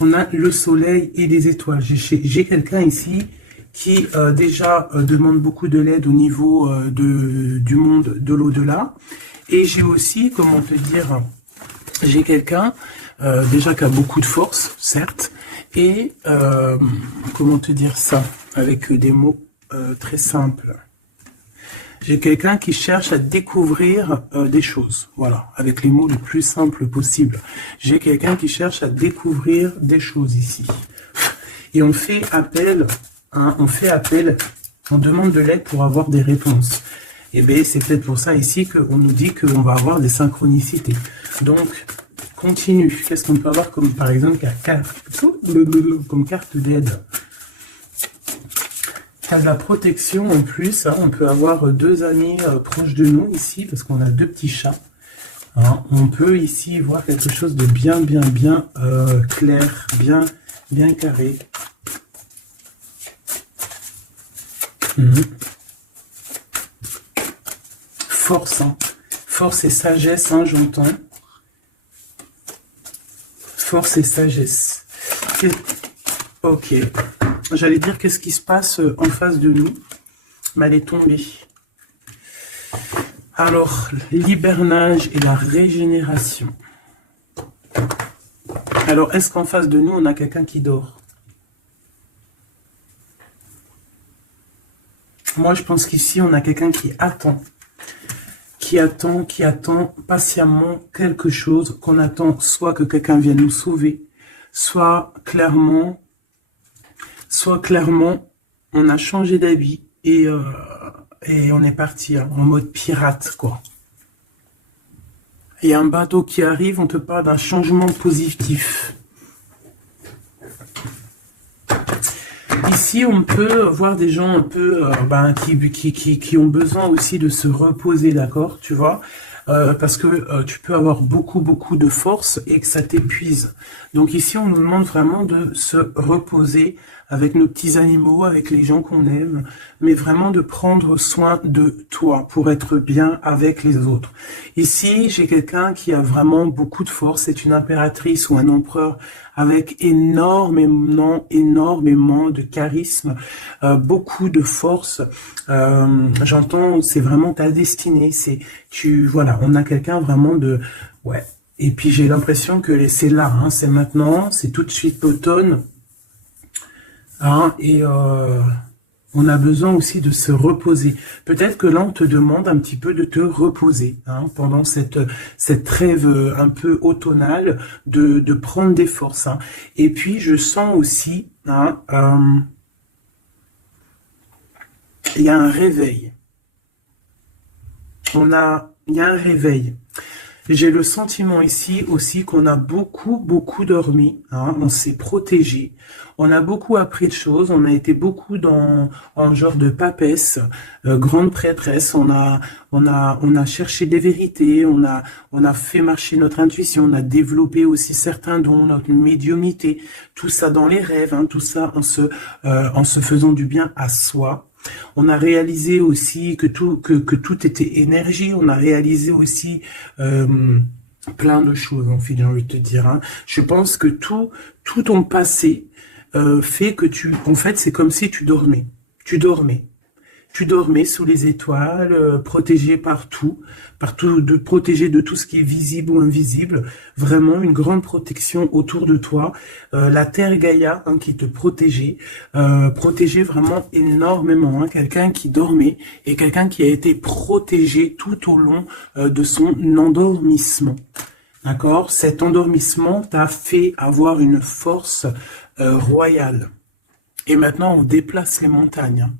On a le soleil et les étoiles. J'ai quelqu'un ici qui déjà demande beaucoup de l'aide au niveau du monde de l'au-delà. Et j'ai aussi, comment te dire, j'ai quelqu'un déjà qui a beaucoup de force, certes, et comment te dire ça, avec des mots très simples. J'ai quelqu'un qui cherche à découvrir des choses, voilà, avec les mots les plus simples possibles. J'ai quelqu'un qui cherche à découvrir des choses ici. Et on fait appel, hein, on demande de l'aide pour avoir des réponses. Et bien, c'est peut-être pour ça ici qu'on nous dit qu'on va avoir des synchronicités. Donc, continue. Qu'est-ce qu'on peut avoir comme, par exemple, comme carte d'aide? Il y a de la protection en plus, hein. On peut avoir deux amis proches de nous ici, parce qu'on a deux petits chats. Hein. On peut ici voir quelque chose de bien clair, bien carré. Force, hein. Force et sagesse, hein, j'entends. Force et sagesse. Ok. J'allais dire qu'est-ce qui se passe en face de nous, mais elle est tombée. Alors, l'hibernage et la régénération. Alors, est-ce qu'en face de nous, on a quelqu'un qui dort? Moi, je pense qu'ici, on a quelqu'un qui attend. Qui attend patiemment quelque chose, qu'on attend soit que quelqu'un vienne nous sauver, soit clairement, on a changé d'habit et on est parti hein, en mode pirate, quoi. Il y a un bateau qui arrive, on te parle d'un changement positif. Ici, on peut voir des gens un peu qui ont besoin aussi de se reposer, d'accord, tu vois, parce que tu peux avoir beaucoup de force et que ça t'épuise. Donc ici, on nous demande vraiment de se reposer avec nos petits animaux, avec les gens qu'on aime, mais vraiment de prendre soin de toi pour être bien avec les autres. Ici, j'ai quelqu'un qui a vraiment beaucoup de force, c'est une impératrice ou un empereur avec énormément de charisme, beaucoup de force. J'entends, c'est vraiment ta destinée. Voilà, on a quelqu'un vraiment de, ouais. Et puis j'ai l'impression que c'est là, hein, c'est maintenant, c'est tout de suite l'automne. Hein, et on a besoin aussi de se reposer. Peut-être que là, on te demande un petit peu de te reposer hein, pendant cette trêve un peu automnale, de prendre des forces. Hein. Et puis, je sens aussi, hein, il y a un réveil. Il y a un réveil. J'ai le sentiment ici aussi qu'on a beaucoup dormi, hein, on s'est protégé, on a beaucoup appris de choses, on a été beaucoup en genre de papesse, grande prêtresse, on a cherché des vérités, on a fait marcher notre intuition, on a développé aussi certains dons, notre médiumnité, tout ça dans les rêves, hein, tout ça en se faisant du bien à soi. On a réalisé aussi que tout était énergie. On a réalisé aussi plein de choses, en fait, j'ai envie de te dire. Hein. Je pense que tout ton passé fait que en fait, c'est comme si tu dormais. Tu dormais sous les étoiles, protégé partout, protégé de tout ce qui est visible ou invisible. Vraiment une grande protection autour de toi. La Terre Gaïa hein, qui te protégeait vraiment énormément. Hein, quelqu'un qui dormait et quelqu'un qui a été protégé tout au long de son endormissement. D'accord? Cet endormissement t'a fait avoir une force royale. Et maintenant, on déplace les montagnes. Hein.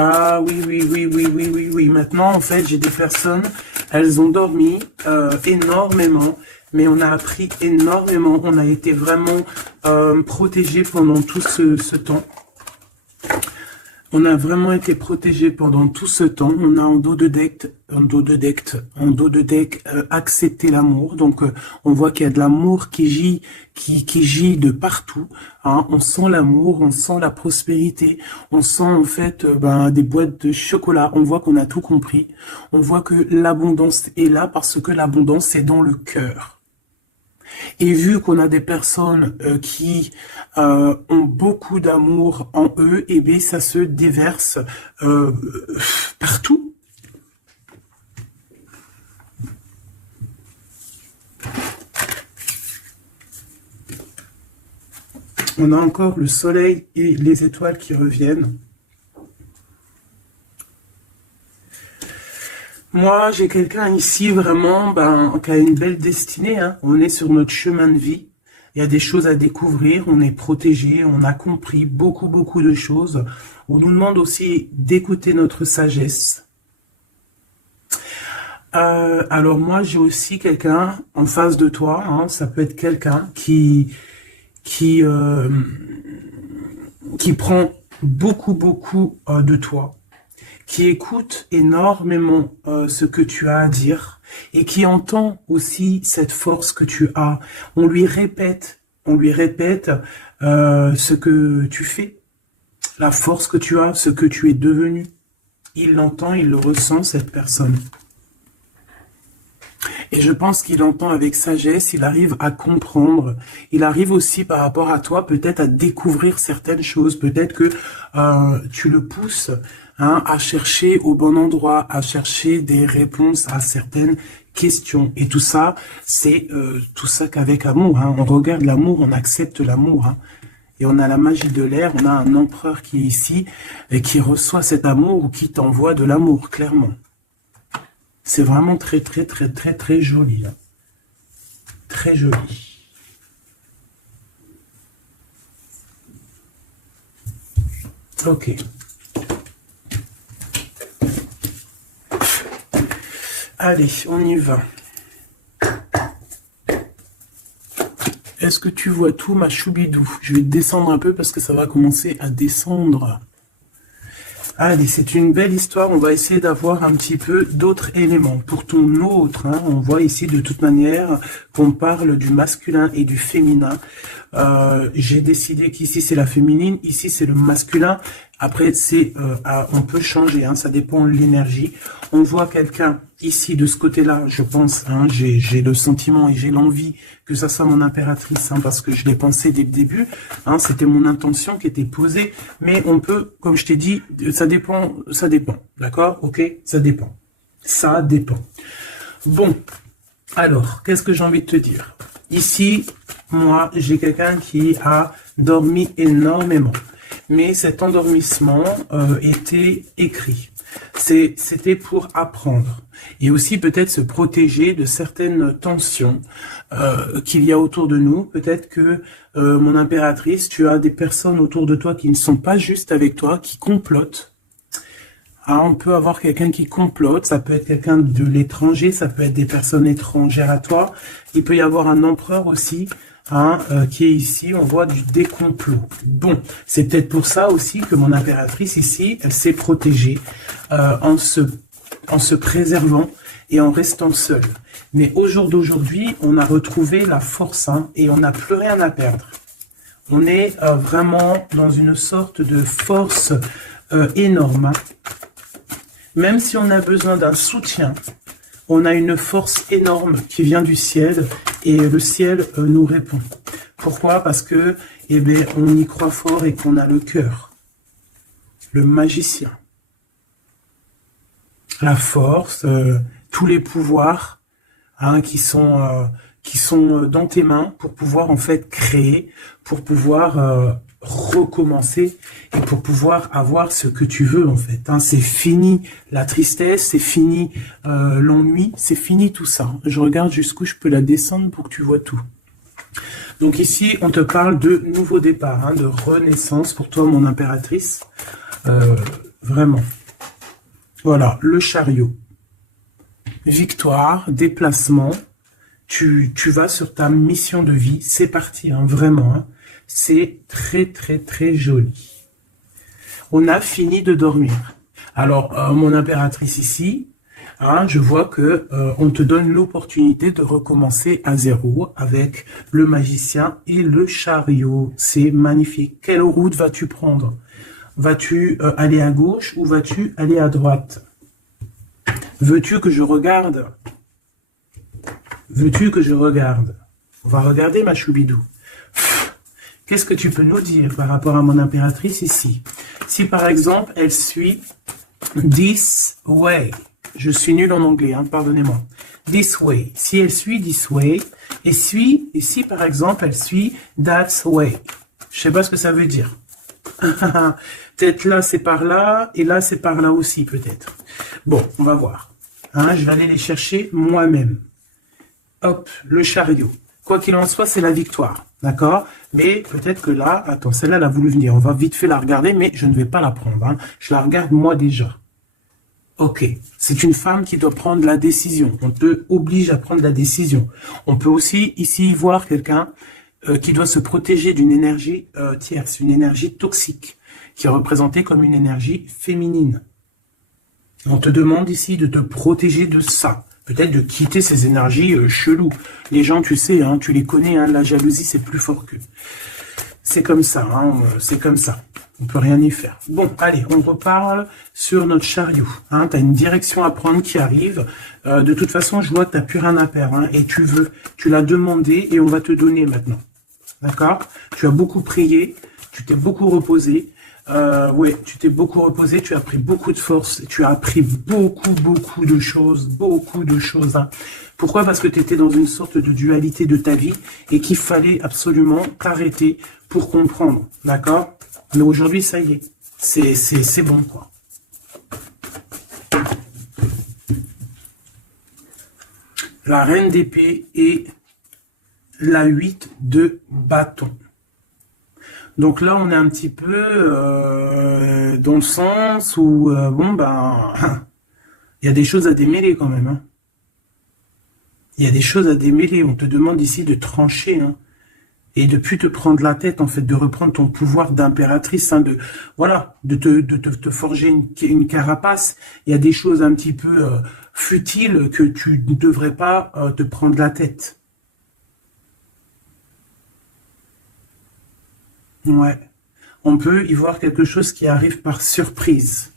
Ah oui. Maintenant, en fait, j'ai des personnes, elles ont dormi énormément, mais on a appris énormément. On a été vraiment protégés pendant tout ce temps. On a vraiment été protégé pendant tout ce temps. On a en dos de deck accepté l'amour. Donc on voit qu'il y a de l'amour qui gît de partout. Hein. On sent l'amour, on sent la prospérité, on sent en fait des boîtes de chocolat. On voit qu'on a tout compris. On voit que l'abondance est là parce que l'abondance est dans le cœur. Et vu qu'on a des personnes qui ont beaucoup d'amour en eux, et bien ça se déverse partout. On a encore le soleil et les étoiles qui reviennent. Moi, j'ai quelqu'un ici vraiment qui a une belle destinée. Hein. On est sur notre chemin de vie. Il y a des choses à découvrir. On est protégé. On a compris beaucoup, beaucoup de choses. On nous demande aussi d'écouter notre sagesse. Alors moi, j'ai aussi quelqu'un en face de toi. Hein. Ça peut être quelqu'un qui prend beaucoup, beaucoup de toi, qui écoute énormément ce que tu as à dire et qui entend aussi cette force que tu as. On lui répète ce que tu fais, la force que tu as, ce que tu es devenu. Il l'entend, il le ressent, cette personne. Et je pense qu'il entend avec sagesse, il arrive à comprendre, il arrive aussi par rapport à toi peut-être à découvrir certaines choses, peut-être que tu le pousses à chercher au bon endroit, à chercher des réponses à certaines questions. Et tout ça, c'est tout ça qu'avec amour. Hein. On regarde l'amour, on accepte l'amour. Hein. Et on a la magie de l'air, on a un empereur qui est ici et qui reçoit cet amour ou qui t'envoie de l'amour, clairement. C'est vraiment très, très, très, très, très joli. Hein. Très joli. Ok. Allez, on y va. Est-ce que tu vois tout, ma choubidou? Je vais descendre un peu parce que ça va commencer à descendre. Allez, c'est une belle histoire. On va essayer d'avoir un petit peu d'autres éléments. Pour ton autre, hein, on voit ici de toute manière qu'on parle du masculin et du féminin. J'ai décidé qu'ici c'est la féminine, ici c'est le masculin. Après, on peut changer, hein, ça dépend de l'énergie. On voit quelqu'un ici de ce côté-là, je pense, hein, j'ai le sentiment et j'ai l'envie que ça soit mon impératrice, hein, parce que je l'ai pensé dès le début, hein, c'était mon intention qui était posée, mais on peut, comme je t'ai dit, ça dépend, d'accord, ok, ça dépend. Bon, alors, qu'est-ce que j'ai envie de te dire? Ici, moi, j'ai quelqu'un qui a dormi énormément. Mais cet endormissement était écrit. C'était pour apprendre. Et aussi peut-être se protéger de certaines tensions qu'il y a autour de nous. Peut-être que, mon impératrice, tu as des personnes autour de toi qui ne sont pas juste avec toi, qui complotent. Ah, on peut avoir quelqu'un qui complote, ça peut être quelqu'un de l'étranger, ça peut être des personnes étrangères à toi. Il peut y avoir un empereur aussi, hein, qui est ici, on voit du décomplot. Bon, c'est peut-être pour ça aussi que mon impératrice ici, elle s'est protégée en se préservant et en restant seule. Mais au jour d'aujourd'hui, on a retrouvé la force, hein, et on n'a plus rien à perdre. On est vraiment dans une sorte de force énorme, hein. Même si on a besoin d'un soutien, on a une force énorme qui vient du ciel et le ciel nous répond. Pourquoi? Parce que, eh bien, on y croit fort et qu'on a le cœur. Le magicien. La force, tous les pouvoirs, hein, qui sont dans tes mains pour pouvoir en fait créer, pour pouvoir recommencer et pour pouvoir avoir ce que tu veux en fait. Hein. C'est fini la tristesse, c'est fini l'ennui, c'est fini tout ça. Je regarde jusqu'où je peux la descendre pour que tu vois tout. Donc ici, on te parle de nouveau départ, hein, de renaissance pour toi, mon impératrice. Vraiment. Voilà, le chariot. Victoire, déplacement. Tu vas sur ta mission de vie. C'est parti, hein, vraiment. Hein. C'est très, très, très joli. On a fini de dormir. Alors, mon impératrice ici, hein, je vois que on te donne l'opportunité de recommencer à zéro avec le magicien et le chariot. C'est magnifique. Quelle route vas-tu prendre? Vas-tu aller à gauche ou vas-tu aller à droite? Veux-tu que je regarde? Veux-tu que je regarde? On va regarder ma choubidou. Qu'est-ce que tu peux nous dire par rapport à mon impératrice ici? Si par exemple, elle suit this way. Je suis nul en anglais, hein, pardonnez-moi. This way. Si elle suit this way, et si par exemple, elle suit that way. Je sais pas ce que ça veut dire. Peut-être là, c'est par là, et là, c'est par là aussi, peut-être. Bon, on va voir. Hein, je vais aller les chercher moi-même. Hop, le chariot. Quoi qu'il en soit, c'est la victoire. D'accord? Mais peut-être que là, attends, celle-là, elle a voulu venir. On va vite fait la regarder, mais je ne vais pas la prendre. Hein. Je la regarde moi déjà. Ok, c'est une femme qui doit prendre la décision. On te oblige à prendre la décision. On peut aussi ici voir quelqu'un qui doit se protéger d'une énergie tierce, une énergie toxique, qui est représentée comme une énergie féminine. On te demande ici de te protéger de ça. Peut-être de quitter ces énergies cheloues. Les gens, tu sais, hein, tu les connais, hein, la jalousie, c'est plus fort qu'eux. C'est comme ça, hein, c'est comme ça. On peut rien y faire. Bon, allez, on reparle sur notre chariot. Hein, tu as une direction à prendre qui arrive. De toute façon, je vois que tu n'as plus rien à perdre. Hein, et tu l'as demandé et on va te donner maintenant. D'accord? Tu as beaucoup prié, tu t'es beaucoup reposé. Ouais, tu t'es beaucoup reposé, tu as pris beaucoup de force, tu as appris beaucoup de choses, hein. Pourquoi? Parce que tu étais dans une sorte de dualité de ta vie et qu'il fallait absolument t'arrêter pour comprendre, d'accord? Mais aujourd'hui, ça y est, c'est bon, quoi. La reine d'épée et la 8 de bâton. Donc là, on est un petit peu dans le sens où, bon, ben, il y a des choses à démêler quand même. Hein. Il y a des choses à démêler. On te demande ici de trancher, hein, et de plus te prendre la tête, en fait, de reprendre ton pouvoir d'impératrice, hein, de te forger une carapace. Il y a des choses un petit peu futiles que tu ne devrais pas te prendre la tête. Ouais, on peut y voir quelque chose qui arrive par surprise.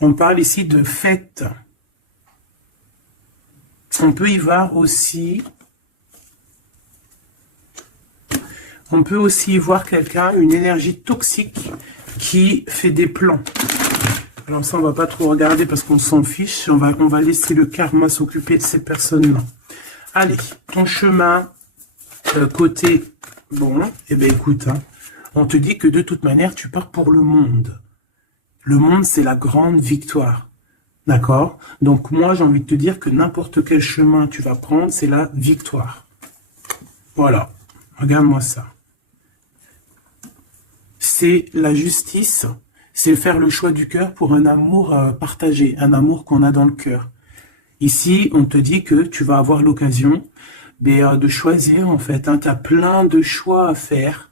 On parle ici de fête. On peut y voir aussi... On peut aussi y voir quelqu'un, une énergie toxique qui fait des plans. Alors ça, on va pas trop regarder parce qu'on s'en fiche. On va laisser le karma s'occuper de ces personnes-là. Allez, ton chemin côté... Bon, eh bien écoute, hein, on te dit que de toute manière, tu pars pour le monde. Le monde, c'est la grande victoire. D'accord? Donc moi, j'ai envie de te dire que n'importe quel chemin tu vas prendre, c'est la victoire. Voilà. Regarde-moi ça. C'est la justice, c'est faire le choix du cœur pour un amour partagé, un amour qu'on a dans le cœur. Ici, on te dit que tu vas avoir l'occasion de choisir, en fait. Hein, tu as plein de choix à faire,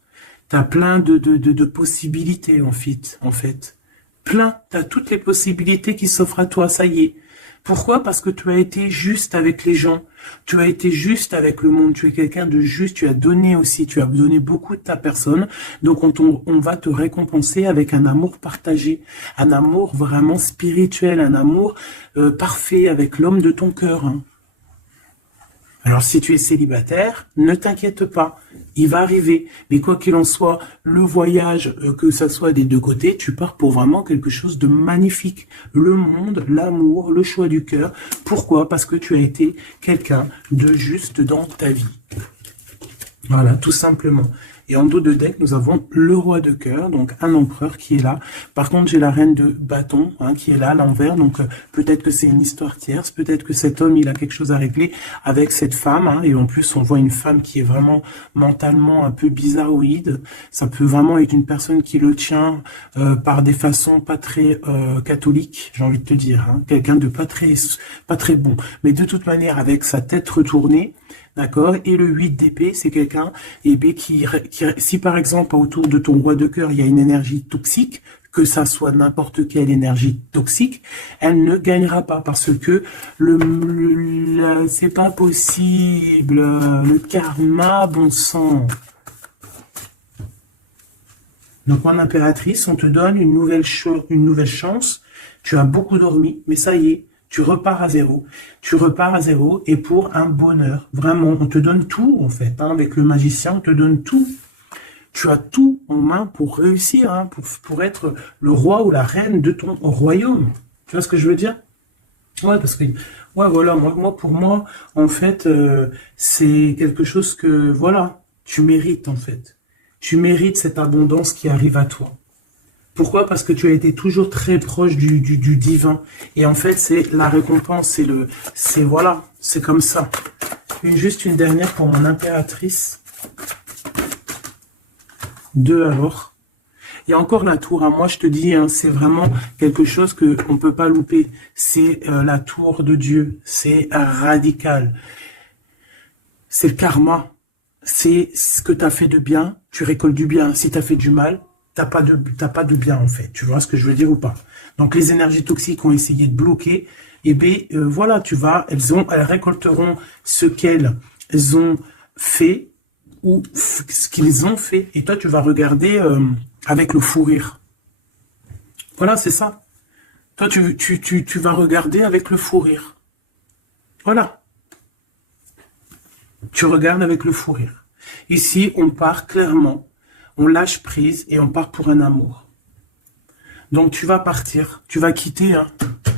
tu as plein de possibilités, en fait. Plein, tu as toutes les possibilités qui s'offrent à toi, ça y est. Pourquoi? Parce que tu as été juste avec les gens, tu as été juste avec le monde, tu es quelqu'un de juste, tu as donné aussi, tu as donné beaucoup de ta personne, donc on va te récompenser avec un amour partagé, un amour vraiment spirituel, un amour parfait avec l'homme de ton cœur. Hein. Alors si tu es célibataire, ne t'inquiète pas, il va arriver. Mais quoi qu'il en soit, le voyage, que ça soit des deux côtés, tu pars pour vraiment quelque chose de magnifique. Le monde, l'amour, le choix du cœur. Pourquoi? Parce que tu as été quelqu'un de juste dans ta vie. Voilà, tout simplement. Et en dos de deck, nous avons le roi de cœur, donc un empereur qui est là. Par contre, j'ai la reine de bâton qui est là à l'envers. Donc peut-être que c'est une histoire tierce, peut-être que cet homme, il a quelque chose à régler avec cette femme. Et en plus, on voit une femme qui est vraiment mentalement un peu bizarroïde. Ça peut vraiment être une personne qui le tient par des façons pas très catholiques, j'ai envie de te dire. Quelqu'un de pas très bon. Mais de toute manière, avec sa tête retournée, d'accord. Et le 8 d'épée, c'est quelqu'un qui, si par exemple autour de ton roi de cœur, il y a une énergie toxique, que ça soit n'importe quelle énergie toxique, elle ne gagnera pas parce que c'est pas possible. Le karma, bon sang. Donc en impératrice, on te donne une nouvelle chance. Tu as beaucoup dormi, mais ça y est. Tu repars à zéro. Tu repars à zéro et pour un bonheur. Vraiment, on te donne tout en fait. Avec le magicien, on te donne tout. Tu as tout en main pour réussir, pour être le roi ou la reine de ton royaume. Tu vois ce que je veux dire? Ouais, parce que, ouais, voilà, pour moi, en fait, c'est quelque chose que, voilà, tu mérites en fait. Tu mérites cette abondance qui arrive à toi. Pourquoi? Parce que tu as été toujours très proche du divin. Et en fait, c'est la récompense, voilà, c'est comme ça. Juste une dernière pour mon impératrice. 2 alors. Et encore la tour, moi je te dis, c'est vraiment quelque chose que on peut pas louper. C'est la tour de Dieu. C'est radical. C'est le karma. C'est ce que tu as fait de bien, tu récoltes du bien. Si tu as fait du mal, t'as pas de bien en fait. Tu vois ce que je veux dire ou pas? Donc les énergies toxiques ont essayé de bloquer. Et bien voilà, elles récolteront ce qu'elles ont fait ou ce qu'ils ont fait. Et toi tu vas regarder avec le fou rire. Voilà, c'est ça. Toi tu vas regarder avec le fou rire. Voilà. Tu regardes avec le fou rire. Ici on part clairement. On lâche prise et on part pour un amour. Donc tu vas partir, tu vas quitter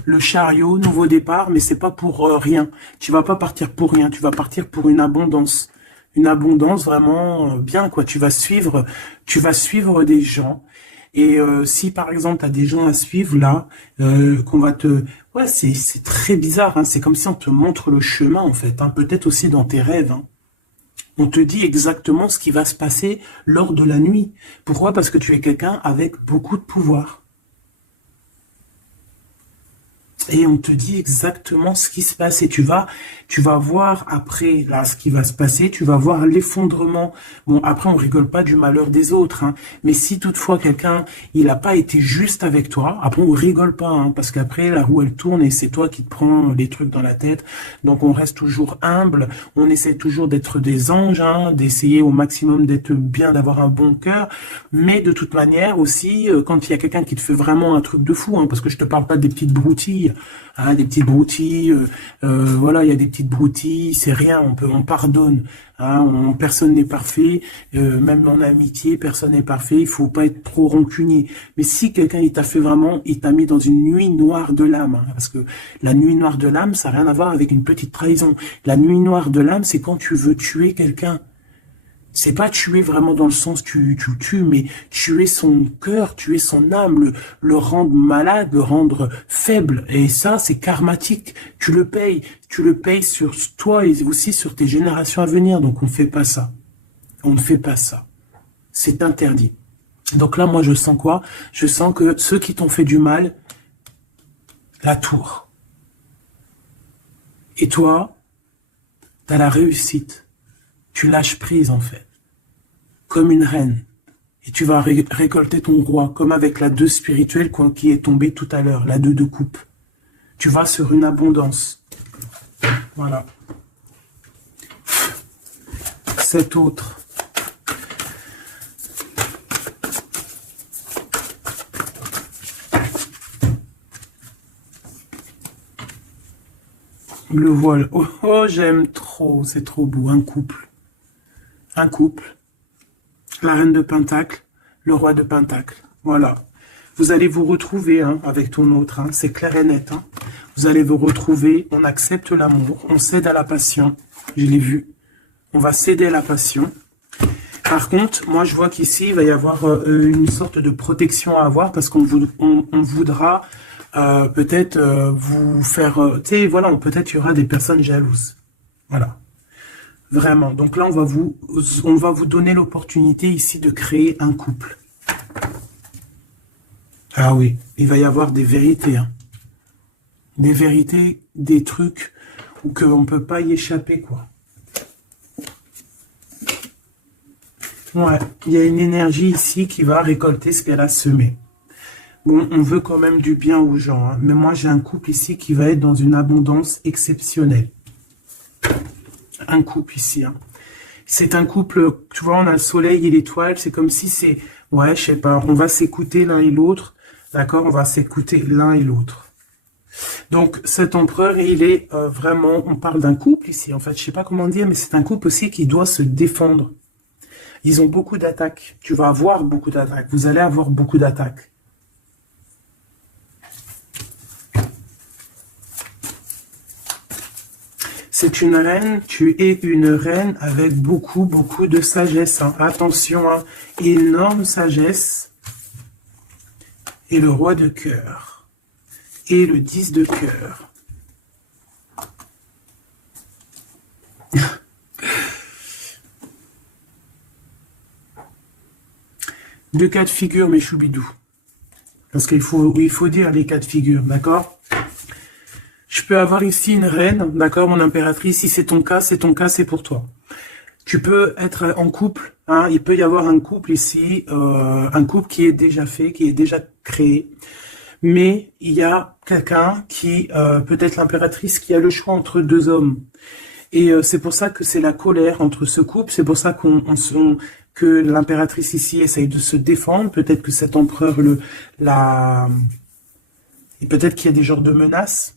le chariot, nouveau départ, mais c'est pas pour rien. Tu vas pas partir pour rien, tu vas partir pour une abondance. Une abondance vraiment bien, quoi. Tu vas suivre des gens. Et si par exemple tu as des gens à suivre là, qu'on va te... Ouais, c'est très bizarre, c'est comme si on te montre le chemin en fait, peut-être aussi dans tes rêves. On te dit exactement ce qui va se passer lors de la nuit. Pourquoi? Parce que tu es quelqu'un avec beaucoup de pouvoir. Et on te dit exactement ce qui se passe. Et tu vas voir après, là, ce qui va se passer. Tu vas voir l'effondrement. Bon, après, on rigole pas du malheur des autres. Mais si toutefois quelqu'un, il n'a pas été juste avec toi, après, on rigole pas. Parce qu'après, la roue, elle tourne et c'est toi qui te prends les trucs dans la tête. Donc, on reste toujours humble. On essaie toujours d'être des anges, d'essayer au maximum d'être bien, d'avoir un bon cœur. Mais de toute manière, aussi, quand il y a quelqu'un qui te fait vraiment un truc de fou, parce que je te parle pas des petites broutilles, des petites broutilles, voilà, il y a des petites broutilles, c'est rien, on pardonne, personne n'est parfait, même en amitié, personne n'est parfait, il faut pas être trop rancunier. Mais si quelqu'un il t'a fait vraiment, il t'a mis dans une nuit noire de l'âme, parce que la nuit noire de l'âme, ça n'a rien à voir avec une petite trahison. La nuit noire de l'âme, c'est quand tu veux tuer quelqu'un. C'est pas tuer vraiment dans le sens tu tues, mais tuer son cœur, tuer son âme, le rendre malade, le rendre faible. Et ça, c'est karmatique. Tu le payes sur toi et aussi sur tes générations à venir. Donc on ne fait pas ça. On ne fait pas ça. C'est interdit. Donc là, moi, je sens quoi? Je sens que ceux qui t'ont fait du mal, la tour. Et toi, t'as la réussite. Tu lâches prise, en fait. Comme une reine. Et tu vas récolter ton roi, comme avec la 2 spirituelle qui est tombée tout à l'heure, la 2 de coupe. Tu vas sur une abondance. Voilà. Cet autre. Le voile. Oh, j'aime trop. C'est trop beau. Un couple. Un couple. La reine de Pentacle, le roi de Pentacle. Voilà. Vous allez vous retrouver avec ton autre. C'est clair et net. Vous allez vous retrouver. On accepte l'amour. On cède à la passion. Je l'ai vu. On va céder à la passion. Par contre, moi, je vois qu'ici, il va y avoir une sorte de protection à avoir parce qu'on on voudra peut-être vous faire... tu sais, voilà, peut-être il y aura des personnes jalouses. Voilà, vraiment. Donc là, on va vous donner l'opportunité ici de créer un couple. Ah oui, il va y avoir des vérités. Hein. Des vérités, des trucs qu'on ne peut pas y échapper, quoi. Ouais, il y a une énergie ici qui va récolter ce qu'elle a semé. Bon, on veut quand même du bien aux gens, hein, mais moi j'ai un couple ici qui va être dans une abondance exceptionnelle. Un couple ici. Hein. C'est un couple, tu vois, on a le soleil et l'étoile, c'est comme si c'est, ouais, je sais pas, on va s'écouter l'un et l'autre, d'accord, on va s'écouter l'un et l'autre. Donc cet empereur, il est vraiment, on parle d'un couple ici, en fait, je sais pas comment dire, mais c'est un couple aussi qui doit se défendre. Ils ont beaucoup d'attaques. Tu vas avoir beaucoup d'attaques. Vous allez avoir beaucoup d'attaques. C'est une reine. Tu es une reine avec beaucoup, beaucoup de sagesse. Hein. Attention, hein. Énorme sagesse. Et le roi de cœur. Et le 10 de cœur. Deux cas de figure, mes choubidous. Parce qu'il faut dire les cas de figure, d'accord? Je peux avoir ici une reine, d'accord, mon impératrice. Si c'est ton cas, c'est pour toi. Tu peux être en couple, hein, il peut y avoir un couple ici, un couple qui est déjà fait, qui est déjà créé. Mais il y a quelqu'un qui, peut-être l'impératrice, qui a le choix entre deux hommes. Et c'est pour ça que c'est la colère entre ce couple, c'est pour ça que l'impératrice ici essaye de se défendre, peut-être que cet empereur et peut-être qu'il y a des genres de menaces,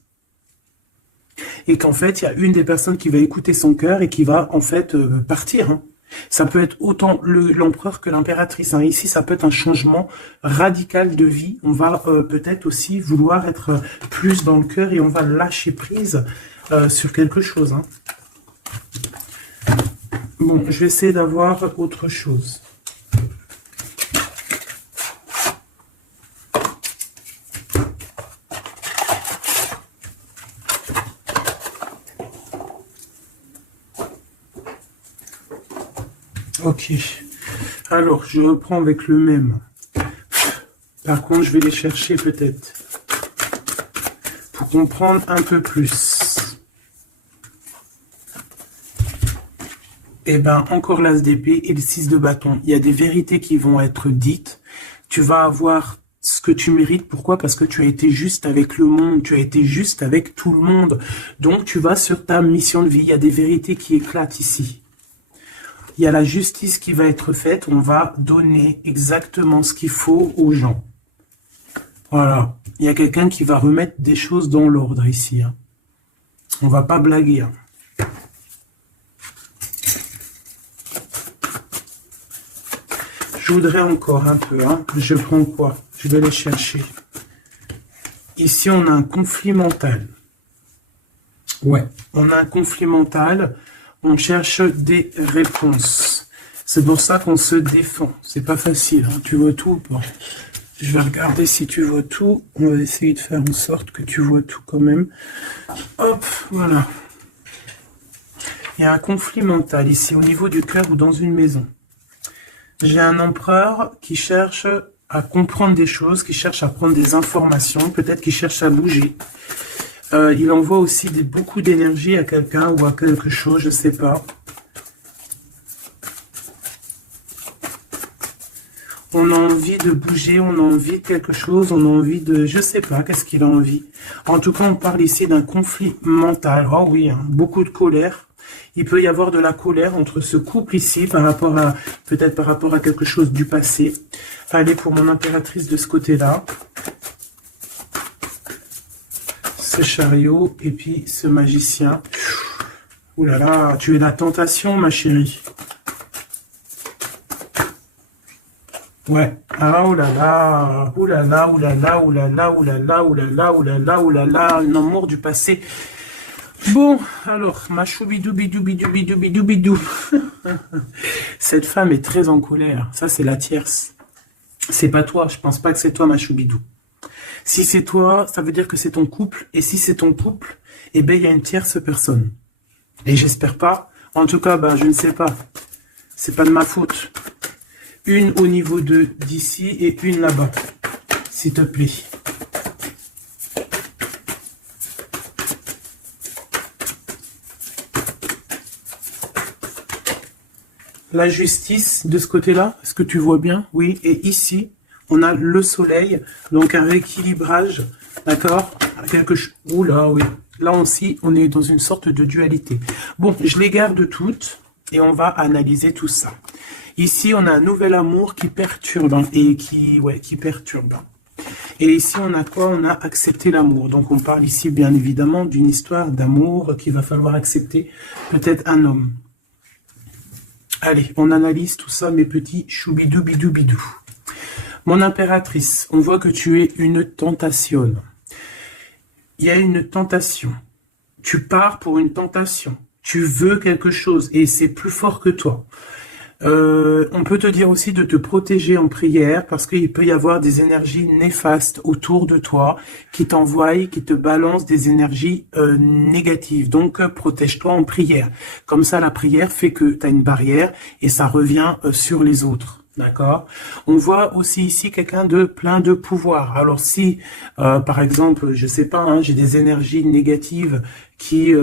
et qu'en fait, il y a une des personnes qui va écouter son cœur et qui va en fait partir. Hein. Ça peut être autant l'empereur que l'impératrice. Hein. Ici, ça peut être un changement radical de vie. On va peut-être aussi vouloir être plus dans le cœur et on va lâcher prise sur quelque chose. Hein. Bon, je vais essayer d'avoir autre chose. Ok. Alors, je reprends avec le même. Par contre, je vais les chercher peut-être. Pour comprendre un peu plus. Eh bien, encore l'as d'épée et le 6 de bâton. Il y a des vérités qui vont être dites. Tu vas avoir ce que tu mérites. Pourquoi? Parce que tu as été juste avec le monde. Tu as été juste avec tout le monde. Donc, tu vas sur ta mission de vie. Il y a des vérités qui éclatent ici. Il y a la justice qui va être faite. On va donner exactement ce qu'il faut aux gens. Voilà. Il y a quelqu'un qui va remettre des choses dans l'ordre ici. Hein. On va pas blaguer. Hein. Je voudrais encore un peu, hein. Je prends quoi? Je vais les chercher. Ici, on a un conflit mental. Ouais, on a un conflit mental. On cherche des réponses. C'est pour ça qu'on se défend. C'est pas facile. Hein. Tu vois tout ou pas? Je vais regarder si tu vois tout. On va essayer de faire en sorte que tu vois tout quand même. Hop, voilà. Il y a un conflit mental ici, au niveau du cœur ou dans une maison. J'ai un empereur qui cherche à comprendre des choses, qui cherche à prendre des informations, peut-être qu'il cherche à bouger. Il envoie aussi beaucoup d'énergie à quelqu'un ou à quelque chose, je sais pas. On a envie de bouger, on a envie de quelque chose, on a envie de... Je sais pas, qu'est-ce qu'il a envie. En tout cas, on parle ici d'un conflit mental. Oh oui, hein, beaucoup de colère. Il peut y avoir de la colère entre ce couple ici, par rapport à peut-être par rapport à quelque chose du passé. Allez, pour mon impératrice de ce côté-là. Ce chariot et puis ce magicien. Ouh là là, tu es la tentation, ma chérie. Ouais. Ah, oh là là, oh là là, oh là là, oh là là, oh là là, oh là là, oh là là, oh là là, un amour du passé. Bon, alors, ma choubidou, bidou, bidou, bidou, bidou, bidou. Cette femme est très en colère. Ça, c'est la tierce. C'est pas toi. Je pense pas que c'est toi, ma choubidou. Si c'est toi, ça veut dire que c'est ton couple. Et si c'est ton couple, eh ben, il y a une tierce personne. Et j'espère pas. En tout cas, ben, je ne sais pas. C'est pas de ma faute. Une au niveau de d'ici et une là-bas. S'il te plaît. La justice de ce côté-là, est-ce que tu vois bien? Oui, et ici, on a le soleil, donc un rééquilibrage, d'accord? Quelque chose. Oula, oui. Là aussi, on est dans une sorte de dualité. Bon, je les garde toutes et on va analyser tout ça. Ici, on a un nouvel amour qui perturbe et qui perturbe. Et ici, on a quoi? On a accepté l'amour. Donc, on parle ici, bien évidemment, d'une histoire d'amour qu'il va falloir accepter. Peut-être un homme. Allez, on analyse tout ça, mes petits choubidou bidou bidou. Mon impératrice, on voit que tu es une tentation. Il y a une tentation. Tu pars pour une tentation. Tu veux quelque chose et c'est plus fort que toi. On peut te dire aussi de te protéger en prière parce qu'il peut y avoir des énergies néfastes autour de toi qui t'envoient, qui te balancent des énergies négatives. Donc, protège-toi en prière. Comme ça, la prière fait que tu as une barrière et ça revient sur les autres. D'accord. On voit aussi ici quelqu'un de plein de pouvoir. Alors si, par exemple, je sais pas, hein, j'ai des énergies négatives qui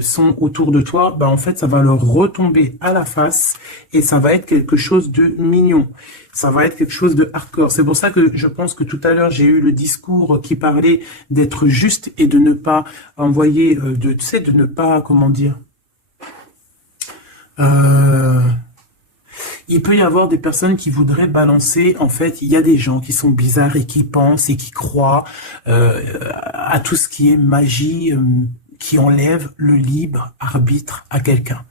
sont autour de toi, bah en fait, ça va leur retomber à la face et ça va être quelque chose de mignon. Ça va être quelque chose de hardcore. C'est pour ça que je pense que tout à l'heure, j'ai eu le discours qui parlait d'être juste et de ne pas envoyer, tu sais, de ne pas, comment dire... Il peut y avoir des personnes qui voudraient balancer, en fait, il y a des gens qui sont bizarres et qui pensent et qui croient à tout ce qui est magie, qui enlève le libre arbitre à quelqu'un.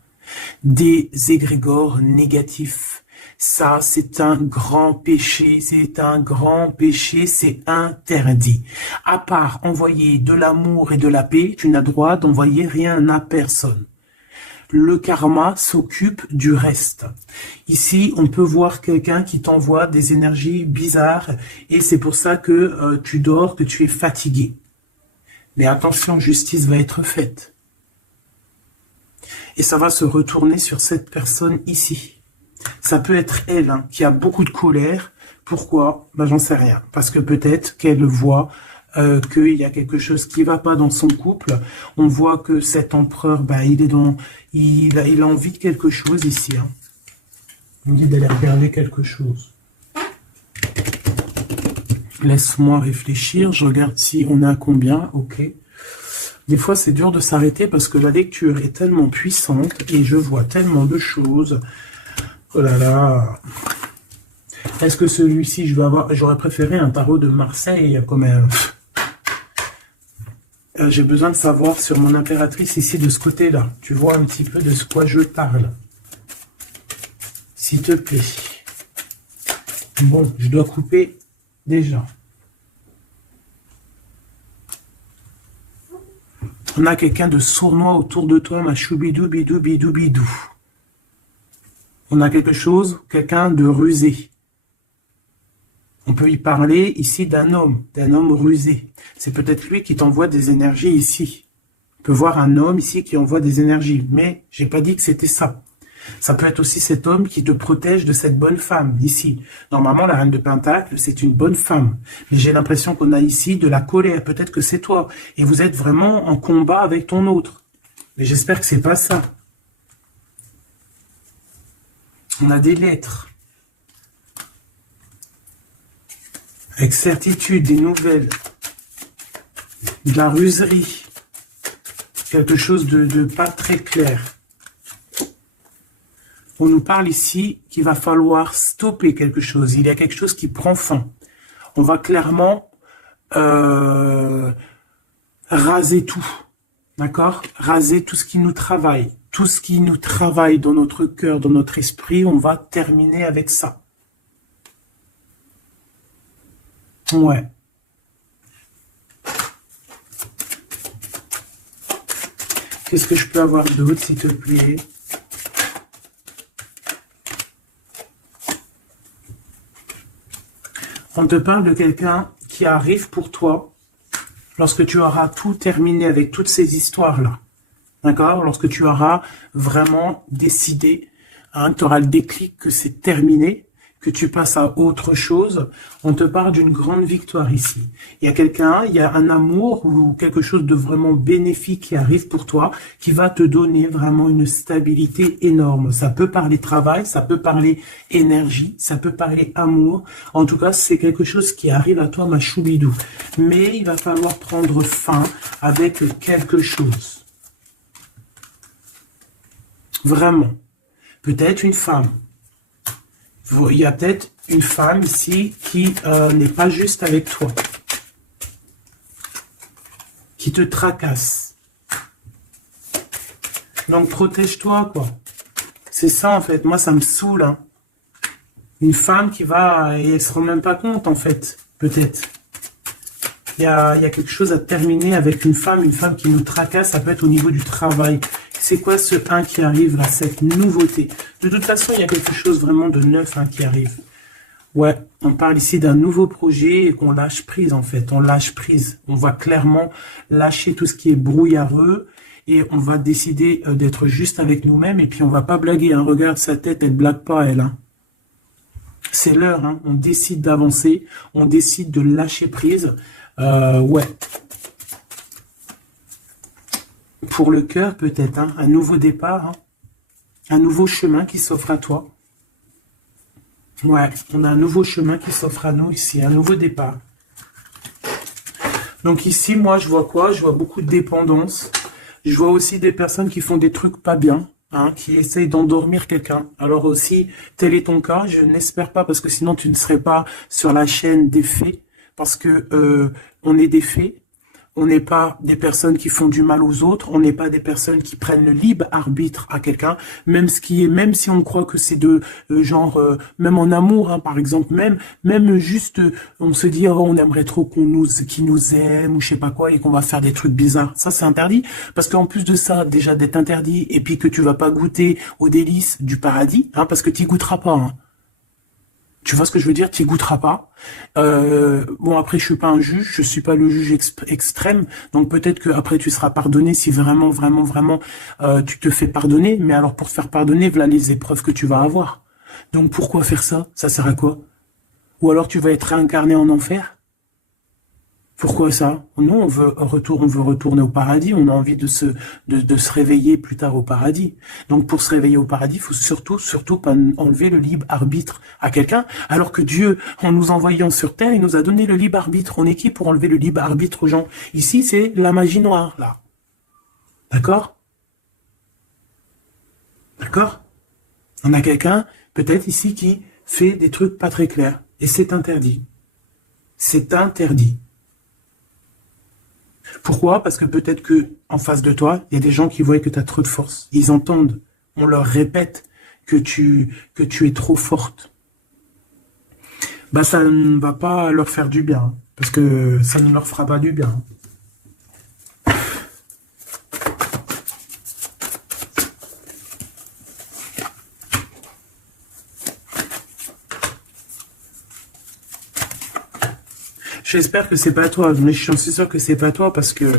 Des égrégores négatifs. Ça, c'est un grand péché, c'est un grand péché, c'est interdit. À part envoyer de l'amour et de la paix, tu n'as droit d'envoyer rien à personne. Le karma s'occupe du reste. Ici, on peut voir quelqu'un qui t'envoie des énergies bizarres et c'est pour ça que tu dors, que tu es fatigué. Mais attention, justice va être faite. Et ça va se retourner sur cette personne ici. Ça peut être elle hein, qui a beaucoup de colère. Pourquoi? Ben, j'en sais rien. Parce que peut-être qu'elle voit qu'il y a quelque chose qui va pas dans son couple. On voit que cet empereur, ben, il a envie de quelque chose ici. Hein. Il me dit d'aller regarder quelque chose. Laisse-moi réfléchir. Je regarde si on a combien. Ok. Des fois, c'est dur de s'arrêter parce que la lecture est tellement puissante et je vois tellement de choses. Oh là là. Est-ce que celui-ci, j'aurais préféré un tarot de Marseille quand même. J'ai besoin de savoir sur mon impératrice ici de ce côté-là. Tu vois un petit peu de ce quoi je parle. S'il te plaît. Bon, je dois couper déjà. On a quelqu'un de sournois autour de toi, ma choubidou, bidou, bidou, bidou. On a quelque chose, quelqu'un de rusé. On peut y parler ici d'un homme rusé. C'est peut-être lui qui t'envoie des énergies ici. On peut voir un homme ici qui envoie des énergies, mais j'ai pas dit que c'était ça. Ça peut être aussi cet homme qui te protège de cette bonne femme, ici. Normalement, la reine de Pentacle, c'est une bonne femme. Mais j'ai l'impression qu'on a ici de la colère. Peut-être que c'est toi. Et vous êtes vraiment en combat avec ton autre. Mais j'espère que c'est pas ça. On a des lettres. Avec certitude, des nouvelles. De la ruserie. Quelque chose de pas très clair. On nous parle ici qu'il va falloir stopper quelque chose. Il y a quelque chose qui prend fin. On va clairement raser tout. D'accord? Raser tout ce qui nous travaille. Tout ce qui nous travaille dans notre cœur, dans notre esprit, on va terminer avec ça. Ouais. Qu'est-ce que je peux avoir d'autre, s'il te plaît? On te parle de quelqu'un qui arrive pour toi lorsque tu auras tout terminé avec toutes ces histoires-là. D'accord? Lorsque tu auras vraiment décidé, hein, tu auras le déclic que c'est terminé, que tu passes à autre chose, on te parle d'une grande victoire ici. Il y a quelqu'un, il y a un amour ou quelque chose de vraiment bénéfique qui arrive pour toi, qui va te donner vraiment une stabilité énorme. Ça peut parler travail, ça peut parler énergie, ça peut parler amour. En tout cas, c'est quelque chose qui arrive à toi, ma choubidou. Mais il va falloir prendre fin avec quelque chose. Vraiment. Peut-être une femme. Il y a peut-être une femme ici qui n'est pas juste avec toi. Qui te tracasse. Donc protège-toi, quoi. C'est ça, en fait. Moi, ça me saoule. Hein. Une femme qui va... Et elle se rend même pas compte, en fait. Peut-être. Il y a quelque chose à terminer avec une femme qui nous tracasse. Ça peut être au niveau du travail. C'est quoi ce 1 qui arrive là, cette nouveauté? De toute façon, il y a quelque chose vraiment de neuf qui arrive. Ouais, on parle ici d'un nouveau projet et qu'on lâche prise en fait. On lâche prise. On va clairement lâcher tout ce qui est brouillareux et on va décider d'être juste avec nous-mêmes et puis on va pas blaguer. Hein. Regarde sa tête, elle blague pas elle. Hein. C'est l'heure. Hein. On décide d'avancer. On décide de lâcher prise. Ouais. Pour le cœur, peut-être, hein, un nouveau départ, hein, un nouveau chemin qui s'offre à toi. Ouais, on a un nouveau chemin qui s'offre à nous ici, un nouveau départ. Donc ici, moi, je vois quoi? Je vois beaucoup de dépendance. Je vois aussi des personnes qui font des trucs pas bien, hein, qui essayent d'endormir quelqu'un. Alors aussi, tel est ton cas, je n'espère pas, parce que sinon tu ne serais pas sur la chaîne des faits, parce que on est des faits. On n'est pas des personnes qui font du mal aux autres, on n'est pas des personnes qui prennent le libre arbitre à quelqu'un, même si on croit que c'est de même en amour, hein, par exemple, même juste, on se dit, oh, on aimerait trop qu'il nous aime ou je sais pas quoi et qu'on va faire des trucs bizarres. Ça, c'est interdit, parce qu'en plus de ça, déjà d'être interdit et puis que tu vas pas goûter aux délices du paradis, hein, parce que tu y goûteras pas, hein. Tu vois ce que je veux dire? Tu n'y goûteras pas. Bon, après, je suis pas un juge, je suis pas le juge extrême, donc peut-être que après tu seras pardonné si vraiment, tu te fais pardonner. Mais alors, pour te faire pardonner, voilà les épreuves que tu vas avoir. Donc, pourquoi faire ça? Ça sert à quoi? Ou alors, tu vas être réincarné en enfer? Pourquoi ça? Non, on veut retourner au paradis, on a envie de se réveiller plus tard au paradis. Donc pour se réveiller au paradis, il faut surtout pas enlever le libre arbitre à quelqu'un, alors que Dieu, en nous envoyant sur terre, il nous a donné le libre arbitre. On est qui pour enlever le libre arbitre aux gens? Ici, c'est la magie noire, là. D'accord? D'accord? On a quelqu'un, peut-être ici, qui fait des trucs pas très clairs. Et c'est interdit. C'est interdit. Pourquoi? Parce que peut-être que en face de toi, il y a des gens qui voient que tu as trop de force. Ils entendent, on leur répète que tu es trop forte. Bah ça ne va pas leur faire du bien, parce que ça ne leur fera pas du bien. J'espère que c'est pas toi, mais je suis sûr que c'est pas toi parce que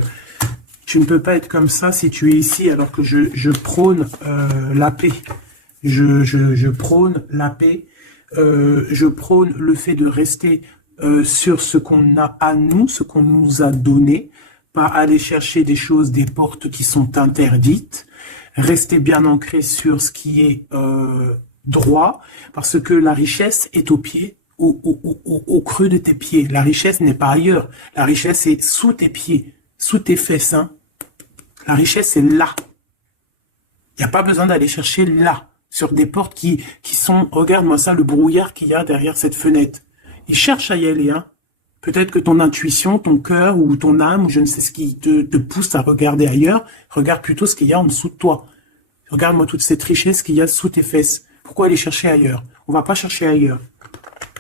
tu ne peux pas être comme ça si tu es ici alors que je prône la paix. Je prône la paix. Je prône le fait de rester sur ce qu'on a à nous, ce qu'on nous a donné, pas aller chercher des choses, des portes qui sont interdites. Rester bien ancré sur ce qui est droit, parce que la richesse est au pied. Au creux de tes pieds. La richesse n'est pas ailleurs. La richesse est sous tes pieds, sous tes fesses. Hein. La richesse est là. Il n'y a pas besoin d'aller chercher là, sur des portes qui sont... Regarde-moi ça, le brouillard qu'il y a derrière cette fenêtre. Il cherche à y aller. Hein. Peut-être que ton intuition, ton cœur ou ton âme, ou je ne sais ce qui te pousse à regarder ailleurs, regarde plutôt ce qu'il y a en dessous de toi. Regarde-moi toute cette richesse qu'il y a sous tes fesses. Pourquoi aller chercher ailleurs? On va pas chercher ailleurs.